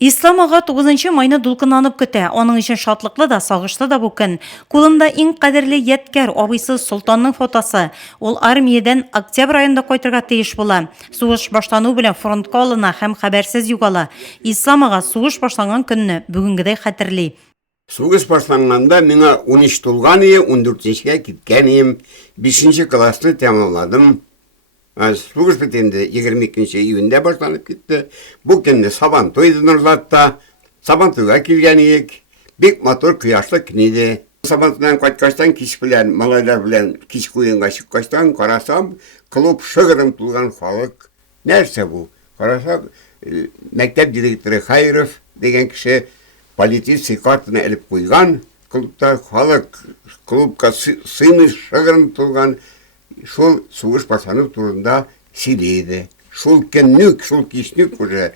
Ислам ага 9 майны дулкынланып көтә. Аның өчен шатлыклы да, сагышлы да бу көн. Кулында иң кадерле яткәр абыйсы Солтанның фотосы. Ул армиядән октябрь аенда кайтырга тиеш була. Сугыш башлану белән фронтка алына һәм хәбәрсез югала. Ислам ага сугыш башланган көнне бүгенгедәй хәтерли. Сугыш башланганда миңа 13 тулган ие, 14-шегә киткән ием, 5 классны тәмамладым. Сугыш беткәндә 22 июньдә башланып китте. Бу көнне Сабан тойды Нурлатта. Сабан туйга килгән иек. Бик матур кояшлы көн иде. Сабантуйдан кайткачтан кич белән, малайлар белән кич куенга чыккачтан карасам, клуб шыгырым тулган халык. Нәрсә бу? Карасам, мәктәп директоры Хайров дигән кеше политический картаны элеп куйган. Клубта халык, клубка сыймый шыгырым тулган. Шул сугыш башлану турында сөйләде. Шул көннүк, шул кичнүк уже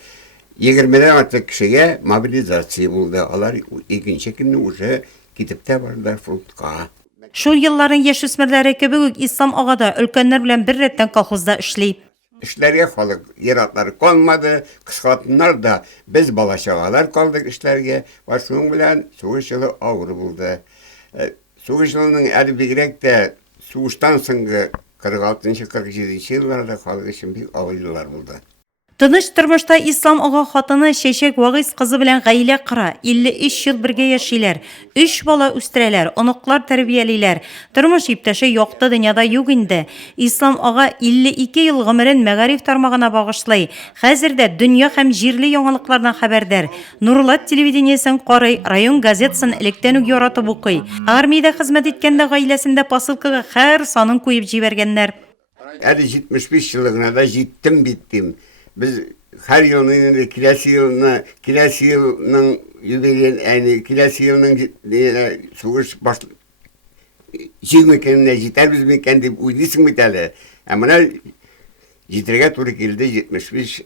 20-дән артык кешегә мобилизация булды. Алар икенче көнне уже китеп тә бардылар фронтка. Шул елларның яшүсмерләре кебек үк Ислам ага да өлкәннәр белән бер рәттән колхозда эшли. Эшләргә халык ир-атлар калмады, кыз-хатыннар да, без бала-чагалар калдык эшләргә. Ва шуның белән сугыш елы авыр булды. Сугыш елының әле бигрәк тә сугыштан соңгы 46-47 елларда халык өчен бик авыр еллар булды. Тыныч тормышта Ислам ага хатыны Чәчәк Вагыйз кызы белән гаилә кыра. 53 ел бергә яшиләр. 3 бала үстерәләр, оныклар тәрбиялиләр. Тормыш иптәше якты дөньяда юк инде. Ислам ага 52 ел гомерен мәгариф тармагына багышлый. Хәзердә дөнья һәм җирле яңалыклардан хәбәрдар. Нурлат телевидениесен карый, район газетасын электән үк яратып укый. Армиядә хезмәт иткәндә гаиләсендә посылкага һәр санын куеп җибәргәннәр. Әле 75 еллыгына да җиттем биттем. Biz her yılın kilesi yılının yübeğin kilesi yılının soğuş baş jigmekenine jiter biz mi kendi uydisın biteli. Ama jitirge turu geldi 75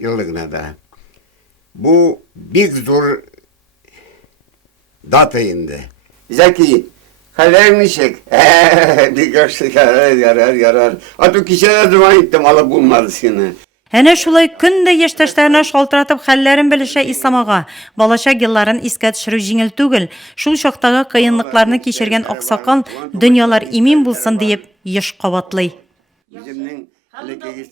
yıllığına da. Bu bir zor data indi. Zeki kalem nişek. Bir görüştük yarar. Atı kişiler zaman gittim alıp bulmadı seni. Әнә шулай көндә яшьтәшләренә шалтыратып хәлләрен белешә Ислам ага. Балачак елларын искә төшерү җиңел түгел. Шул чактагы кыенлыкларны кичергән аксакал дөньялар имин булсын диеп еш кабатлый.